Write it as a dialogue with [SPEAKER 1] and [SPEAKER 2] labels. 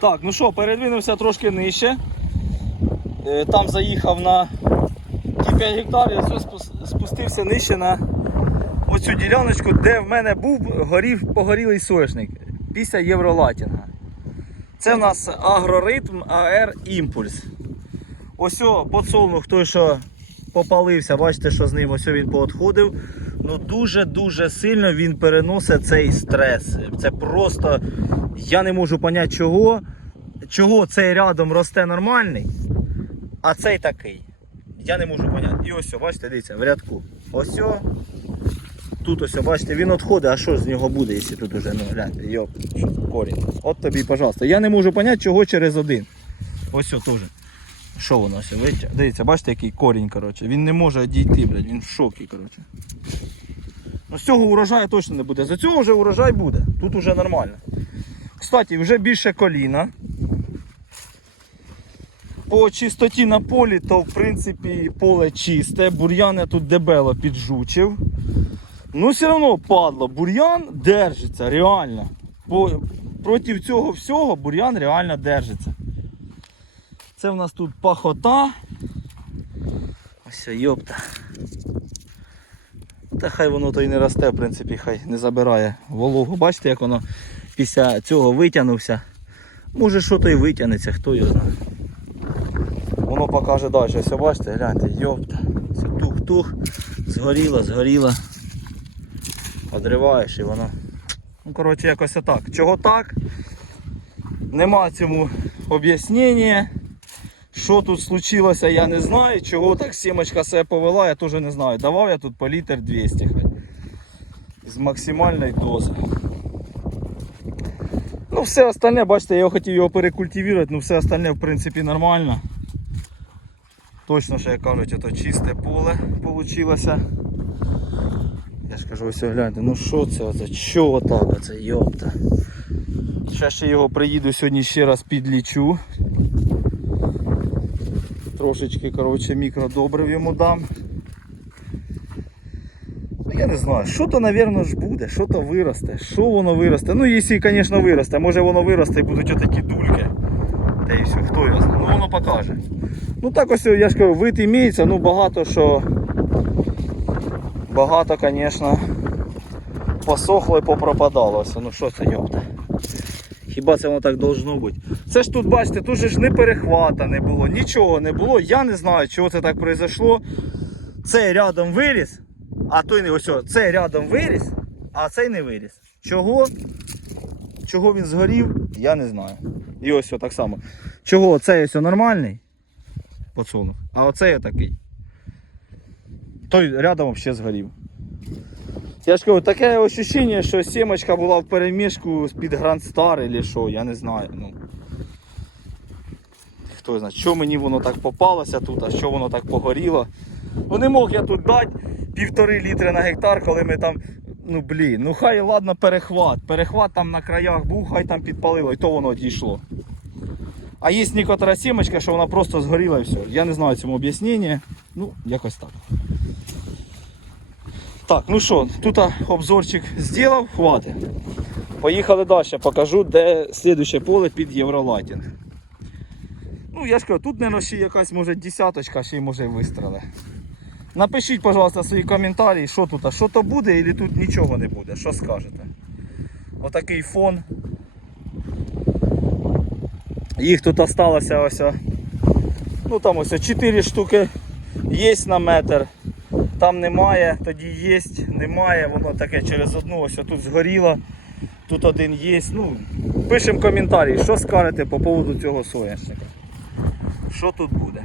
[SPEAKER 1] Так, ну що, передвинувся трошки нижче. Е, Там заїхав на ті 5 гектарів, спустився нижче на оцю діляночку, де в мене був горів, погорілий соняшник після Євролатінга. Це в нас агроритм АР Імпульс. Ось о, подсолнух той, що попалився, бачите, що з ним ось він поотходив. Дуже-дуже сильно він переносить цей стрес. Це просто я не можу поняти, чого. Чого цей рядом росте нормальний, а цей такий. Я не можу поняти. І ось, бачите, дивіться, в рядку. Ось. Тут ось, бачите, він відходить, а що з нього буде, якщо тут уже, ну гляньте, йоп, корінь. От тобі, пожалуйста. Я не можу поняти, чого через один. Ось теж. Що воно все? Дивіться, бачите, який корінь, коротше. Він не може дійти, блядь, він в шокі, коротше. Ну з цього урожаю точно не буде. За цього вже урожай буде. Тут уже нормально. Кстати, вже більше коліна. По чистоті на полі, то в принципі поле чисте. Бур'ян я тут дебело піджучив. Ну, все одно падло, бур'ян держиться, реально. По, проти цього всього бур'ян реально держиться. Це в нас тут пахота. Ось йопта. Та хай воно то й не росте, в принципі, хай не забирає вологу. Бачите, як воно після цього витягнувся. Може що то й витягнеться, хто його знає. Воно покаже далі. Ось бачите, гляньте, йопта. Це тух-тух, згоріло, згоріло. Одриваєш і воно. Ну, коротше, якось отак. Чого так? Нема цьому об'яснення. Що тут случилося, я не знаю. Чого так сімочка себе повела, я теж не знаю. Давав я тут по літр 200 хай. З максимальної дози. Ну, все остальне, бачите, я хотів його перекультивувати, ну все остальне в принципі нормально. Точно, що як кажуть, ото чисте поле вийшло. Я ж кажу, ось гляньте, ну що це оце? Чого так оце, йопта. Ще ще його приїду сьогодні ще раз підлічу. Трошечки, коротше, мікродобрив йому дам. Ну, Я не знаю, що то, мабуть, ж буде, що то виросте, що воно виросте. Ну, якщо, звісно, виросте, може воно виросте і будуть отакі дульки. Та і все, хто його знає. Ну воно покаже. Ну так ось, я ж кажу, вид імеється, ну багато що. Багато, звісно, посохло і попропадалося. Ну що це йопта? Хіба це воно так должно бути? Це ж тут, бачите, тут же ж не перехвата не було, нічого не було. Я не знаю, чого це так произошло. Цей рядом виріс, а той не ось. Цей рядом виріс, а цей не виріс. Чого? Чого він згорів, я не знаю. І ось так само. Чого цей ось нормальний подсунув, а оцей отакий. Той рядом взагалі згорів. Я ж кажу, таке ощущення, що сімочка була в перемішку з-під Grand Star или що, я не знаю. Ну. Хто знає, що мені воно так попалося тут, а що воно так погоріло. Ну не мог я тут дати півтори літри на гектар, коли ми там. Ну блін, ну хай ладно перехват. Перехват там на краях був, хай там підпалило, і то воно дійшло. А є некотора сімочка, що вона просто згоріла і все. Я не знаю цьому об'яснення. Ну, якось так. Так, ну що, тут обзорчик зробив, хватить. Поїхали далі, покажу, де слідуще поле під Євролатінг. Ну, я ж кажу, тут, мабуть, ще якась може десяточка, ще й може вистріли. Напишіть, пожалуйста, свої коментарі, що тут, що то буде, або тут нічого не буде, що скажете. Отакий фон. Їх тут осталося ось. Ну там ось 4 штуки є на метр. Там немає, тоді є, немає, воно таке через одну, ось тут згоріло, тут один є. Ну, Пишемо коментарі, що скажете по поводу цього соняшника. Що тут буде.